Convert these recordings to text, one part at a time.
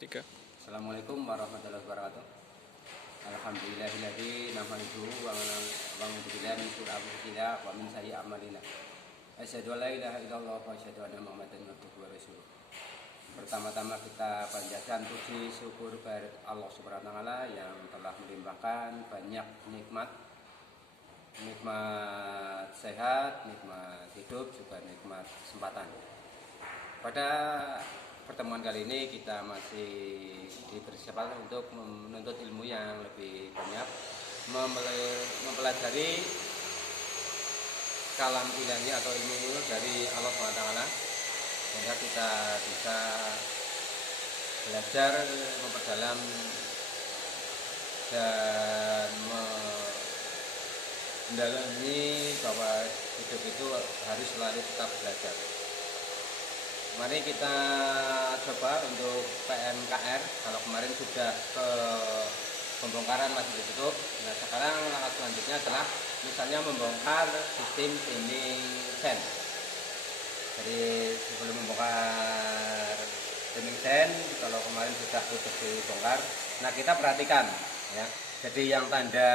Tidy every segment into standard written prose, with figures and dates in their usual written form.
Tiga. Assalamualaikum warahmatullahi wabarakatuh. Alhamdulillahilladzi nahmaduhu wa na'udzubillahi min syururi anfusina wa min sayyi'ati a'malina. Asyhadu an la ilaha illallah wa asyhadu anna Muhammadan abduhu wa rasuluh. Pertama-tama kita panjatkan puji syukur kepada Allah Subhanahu wa taala yang telah melimpahkan banyak nikmat sehat, nikmat hidup, juga nikmat kesempatan. Pada pertemuan kali ini kita masih diberi kesempatan untuk menuntut ilmu yang lebih banyak, mempelajari kalam ilahi atau ilmu dari Allah SWT, sehingga kita bisa belajar memperdalam dan mendalami bahwa hidup itu harus selalu tetap belajar. Mari kita coba untuk PMKR. Kalau kemarin sudah ke pembongkaran masih ditutup. Nah, sekarang langkah selanjutnya adalah misalnya membongkar sistem timing sen. Jadi sebelum membongkar timing sen, kalau kemarin sudah tutup dibongkar, nah kita perhatikan ya. Jadi yang tanda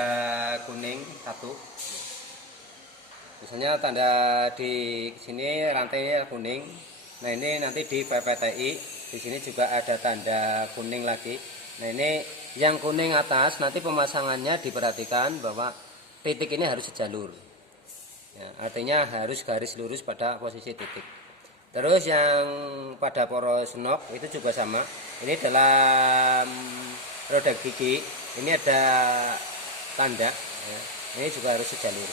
kuning satu, misalnya tanda di sini rantainya kuning. Nah, ini nanti di PPTI, di sini juga ada tanda kuning lagi. Nah, ini yang kuning atas nanti pemasangannya diperhatikan bahwa titik ini harus sejalur. Ya, artinya harus garis lurus pada posisi titik. Terus yang pada poros nok itu juga sama. Ini dalam roda gigi, ini ada tanda. Ya, ini juga harus sejalur.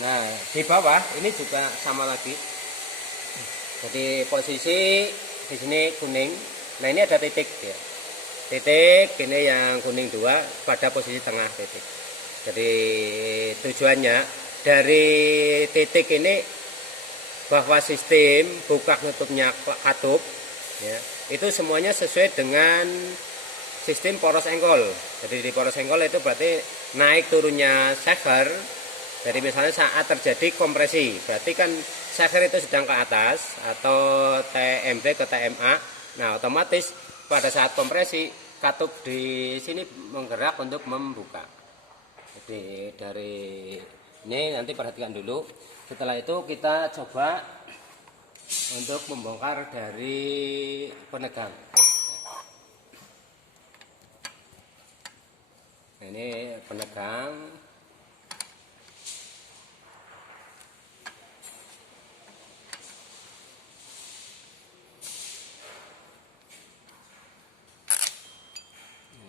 Nah, di bawah ini juga sama lagi. Jadi posisi di sini kuning. Nah, ini ada titik ya. Titik ini yang kuning 2 pada posisi tengah titik. Jadi tujuannya dari titik ini bahwa sistem buka tutupnya katup ya, itu semuanya sesuai dengan sistem poros engkol. Jadi di poros engkol itu berarti naik turunnya shaker. Jadi misalnya saat terjadi kompresi, berarti kan shaker itu sedang ke atas atau TMB ke TMA. Nah, otomatis pada saat kompresi katup di sini menggerak untuk membuka. Jadi dari ini nanti perhatikan dulu. Setelah itu kita coba untuk membongkar dari penegang. Nah, ini penegang.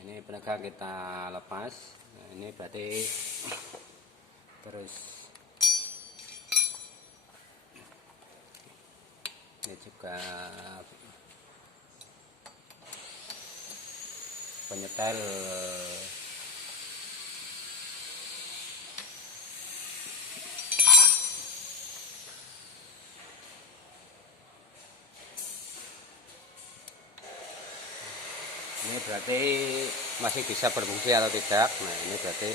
Ini penegang kita lepas. Nah, ini berarti terus ini juga penyetel ini berarti masih bisa berfungsi atau tidak. Nah, ini berarti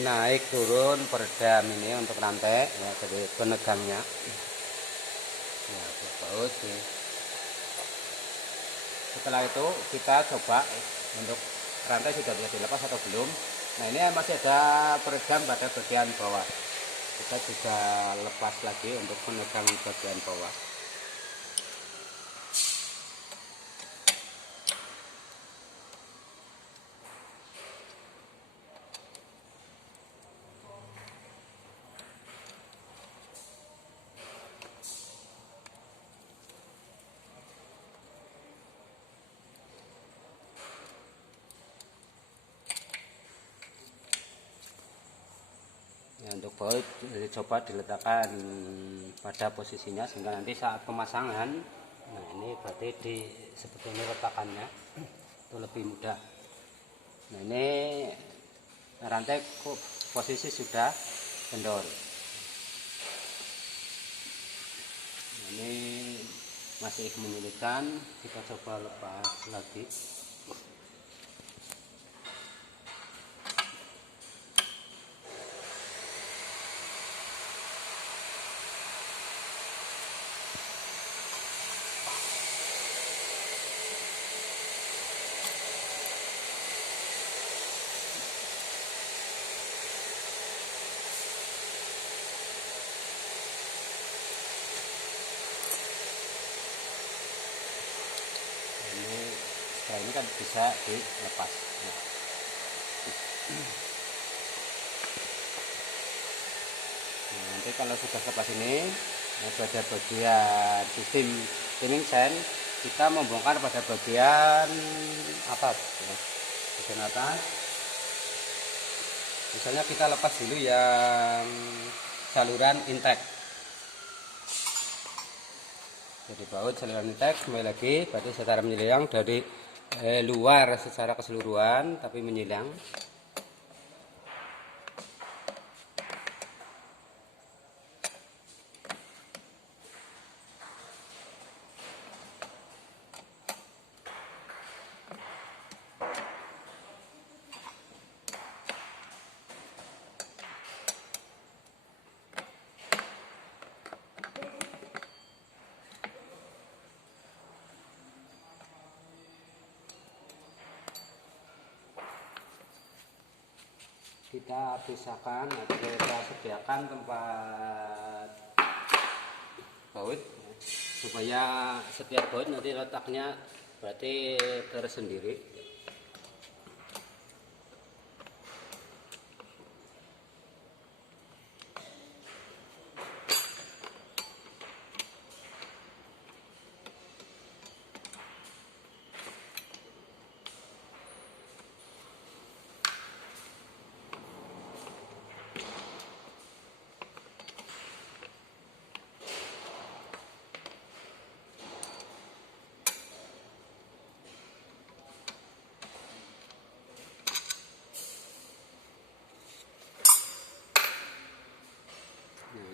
naik turun peredam ini untuk rantai ya, jadi penegangnya ya, bagus nih. Setelah itu kita coba untuk rantai sudah bisa dilepas atau belum. Nah, ini masih ada peredam pada bagian bawah, kita juga lepas lagi untuk penegang bagian bawah. Ya, untuk baut coba diletakkan pada posisinya sehingga nanti saat pemasangan, nah ini berarti seperti ini letakannya itu lebih mudah. Nah, ini rantai posisi sudah kendor. Nah, ini masih menyulitkan, kita coba lepas lagi. Setelah ini kan bisa dilepas. Nah, nanti kalau sudah lepas ini, pada bagian sistem cleaning chain kita membongkar pada bagian atas, ya. Bagian atas. Misalnya kita lepas dulu yang saluran intake. Jadi baut saluran intake kembali lagi, berarti secara menyilang dari luar secara keseluruhan tapi menyilang. Kita pisahkan atau kita sediakan tempat baut supaya setiap baut nanti letaknya berarti tersendiri.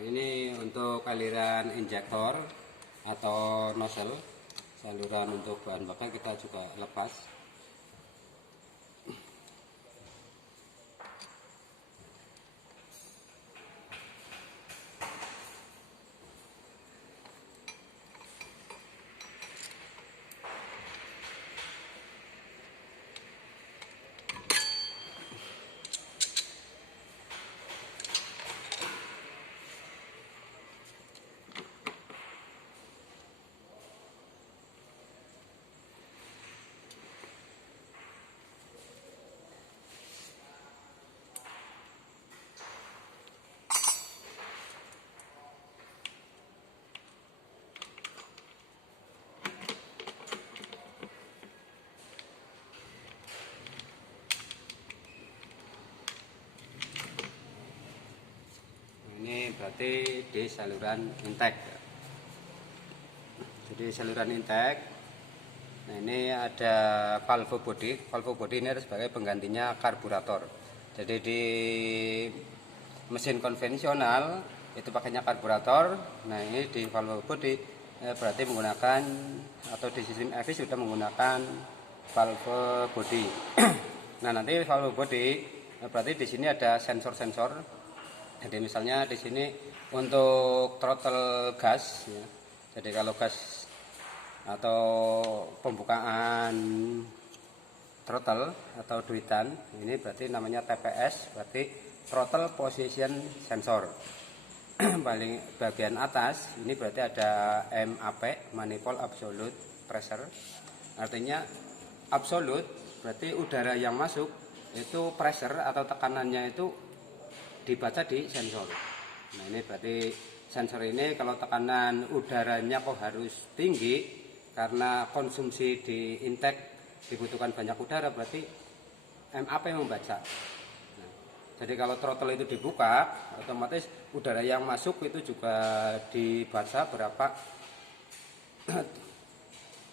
Ini untuk aliran injektor atau nozzle, saluran untuk bahan bakar kita juga lepas. Ini berarti di saluran intake. Jadi saluran intake, nah ini ada valve body. Valve body ini adalah sebagai penggantinya karburator. Jadi di mesin konvensional itu pakainya karburator. Nah ini di valve body berarti menggunakan, atau di sistem EV sudah menggunakan valve body. Nah nanti valve body berarti di sini ada sensor-sensor. Jadi misalnya di sini untuk throttle gas, ya. Jadi kalau gas atau pembukaan throttle atau duitan, ini berarti namanya TPS, berarti throttle position sensor. Paling bagian atas ini berarti ada MAP, manifold absolute pressure. Artinya absolute berarti udara yang masuk itu pressure atau tekanannya itu dibaca di sensor. Nah ini berarti sensor ini kalau tekanan udaranya kok harus tinggi karena konsumsi di intake dibutuhkan banyak udara, berarti MAP membaca. Nah, jadi kalau throttle itu dibuka, otomatis udara yang masuk itu juga dibaca berapa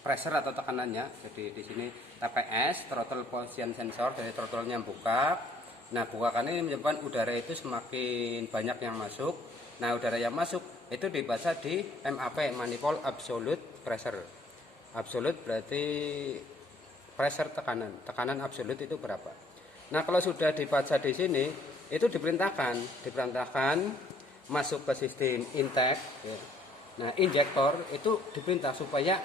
pressure atau tekanannya. Jadi di sini TPS, throttle position sensor, dari throttle-nya buka. Nah, bukakan ini menyebabkan udara itu semakin banyak yang masuk. Nah, udara yang masuk itu dibaca di MAP, manifold absolute pressure. Absolute berarti pressure, tekanan absolute itu berapa. Nah, kalau sudah dibaca di sini, itu diperintahkan masuk ke sistem intake. Ya. Nah, injektor itu diperintah supaya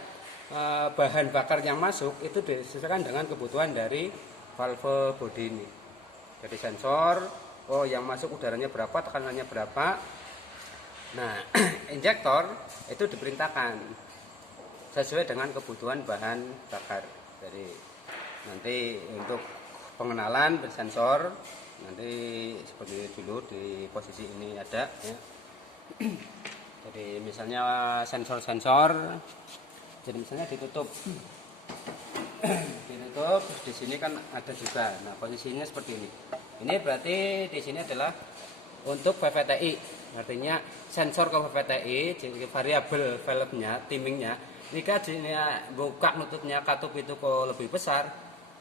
bahan bakar yang masuk itu disesuaikan dengan kebutuhan dari valve body ini. Jadi sensor, oh yang masuk udaranya berapa, tekanannya berapa. Nah, injektor itu diperintahkan sesuai dengan kebutuhan bahan bakar. Jadi nanti untuk pengenalan bersensor nanti seperti dulu di posisi ini ada ya. Jadi misalnya sensor-sensor, jadi misalnya ditutup di sini kan ada juga. Nah posisinya seperti ini. Ini berarti di sini adalah untuk VVTi, artinya sensor ke VVTi, jadi variabel valve-nya, timingnya. Jika buka nutupnya katup itu kok lebih besar,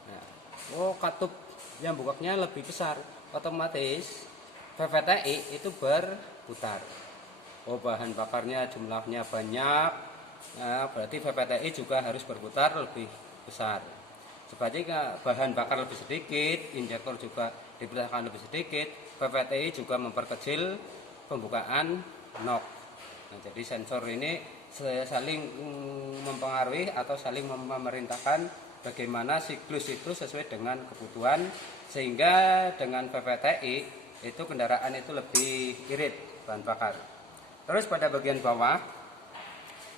nah, katup yang bukanya lebih besar, otomatis VVTi itu berputar. Bahan bakarnya jumlahnya banyak, nah, berarti VVTi juga harus berputar lebih besar. Sebaliknya bahan bakar lebih sedikit, injektor juga diperintahkan lebih sedikit, VVTi juga memperkecil pembukaan nok. Nah, jadi sensor ini saling mempengaruhi atau saling memerintahkan bagaimana siklus-siklus sesuai dengan kebutuhan, sehingga dengan VVTi itu kendaraan itu lebih irit bahan bakar. Terus pada bagian bawah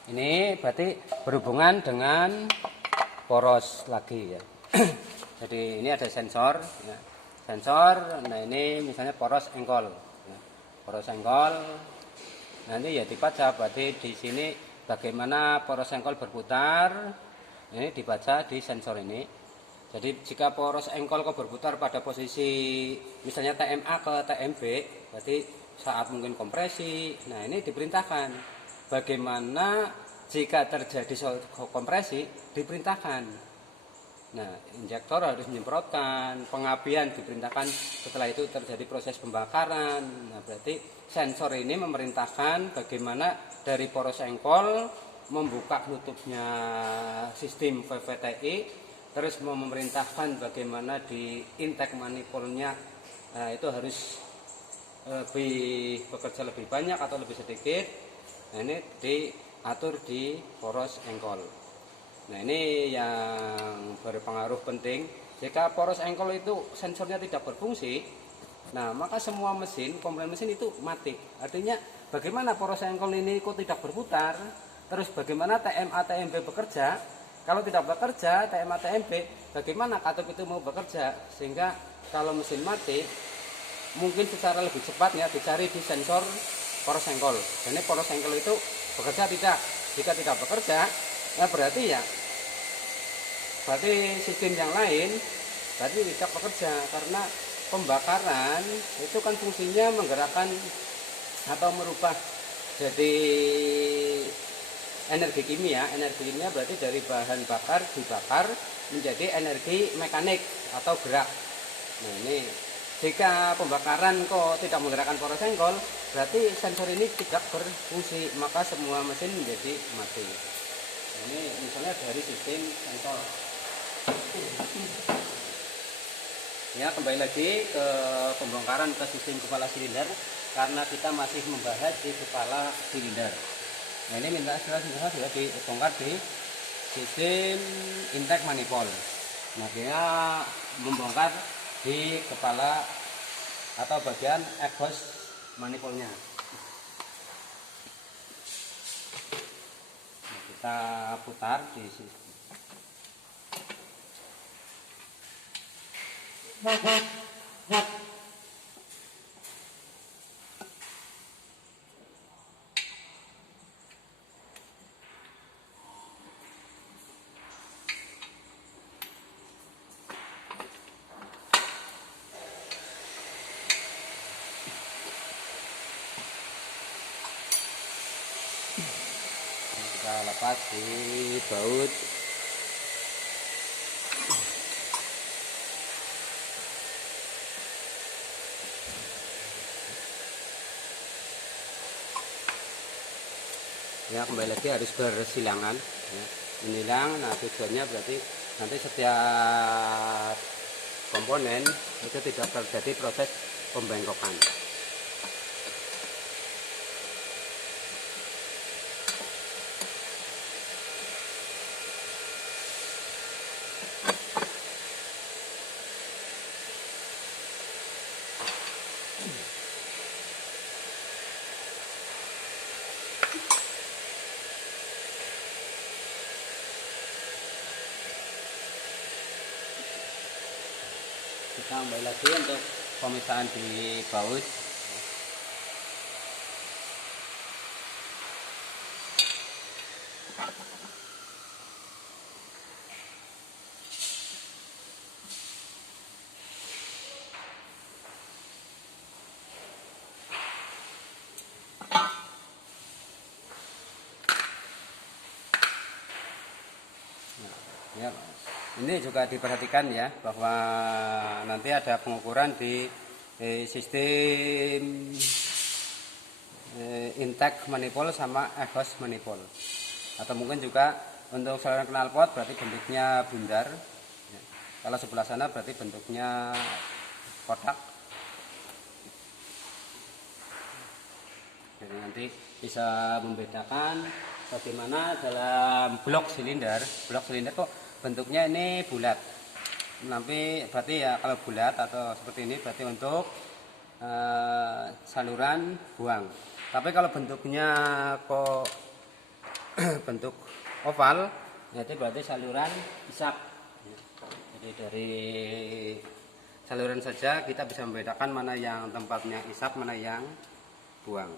ini berarti berhubungan dengan poros lagi ya. Jadi ini ada sensor ya. Sensor, nah ini misalnya poros engkol ya. Poros engkol nanti ya dibaca, berarti di sini bagaimana poros engkol berputar ini dibaca di sensor ini. Jadi jika poros engkol kok berputar pada posisi misalnya TMA ke TMB, berarti saat mungkin kompresi, nah ini diperintahkan bagaimana jika terjadi kompresi diperintahkan. Nah, injektor harus menyemprotkan, pengapian diperintahkan setelah itu terjadi proses pembakaran. Nah, berarti sensor ini memerintahkan bagaimana dari poros engkol membuka tutupnya sistem VVTi, terus memerintahkan bagaimana di intake manifoldnya itu harus bekerja lebih banyak atau lebih sedikit. Nah, ini diatur di poros engkol. Nah, ini yang berpengaruh penting. Jika poros engkol itu sensornya tidak berfungsi, nah maka semua mesin, komponen mesin itu mati. Artinya bagaimana poros engkol ini kok tidak berputar? Terus bagaimana TMA TMB bekerja? Kalau tidak bekerja TMA TMB, bagaimana katup itu mau bekerja? Sehingga kalau mesin mati, mungkin secara lebih cepatnya dicari di sensor poros engkol. Jadi poros engkol itu bekerja tidak? Jika tidak bekerja, nah berarti sistem yang lain berarti tidak bekerja, karena pembakaran itu kan fungsinya menggerakkan atau merubah jadi energi kimia berarti dari bahan bakar dibakar menjadi energi mekanik atau gerak. Nah, ini jika pembakaran kok tidak menggerakkan poros engkol, berarti sensor ini tidak berfungsi, maka semua mesin menjadi mati. Ini misalnya dari sistem sensor. Ya, kembali lagi ke pembongkaran ke sistem kepala silinder, karena kita masih membahas di kepala silinder. Nah, ini minta sudah dibongkar di sistem intake manifold. Nah, dia membongkar di kepala atau bagian exhaust manifoldnya. Nah, kita putar di sini. Kita lepas di baut. Ya, kembali lagi harus bersilangan ya. Menilang, nah tujuannya berarti nanti setiap komponen itu tidak terjadi proses pembengkokan. kita kembali lagi untuk pemisahan di baut. Ya, ini juga diperhatikan ya bahwa nanti ada pengukuran di sistem intake manifold sama exhaust manifold, atau mungkin juga untuk saluran knalpot berarti bentuknya bundar ya. Kalau sebelah sana berarti bentuknya kotak. Jadi nanti bisa membedakan bagaimana dalam blok silinder kok bentuknya ini bulat. Nanti berarti ya kalau bulat atau seperti ini berarti untuk saluran buang. Tapi kalau bentuknya kok bentuk oval, itu berarti saluran isap. Jadi dari saluran saja kita bisa membedakan mana yang tempatnya isap, mana yang buang.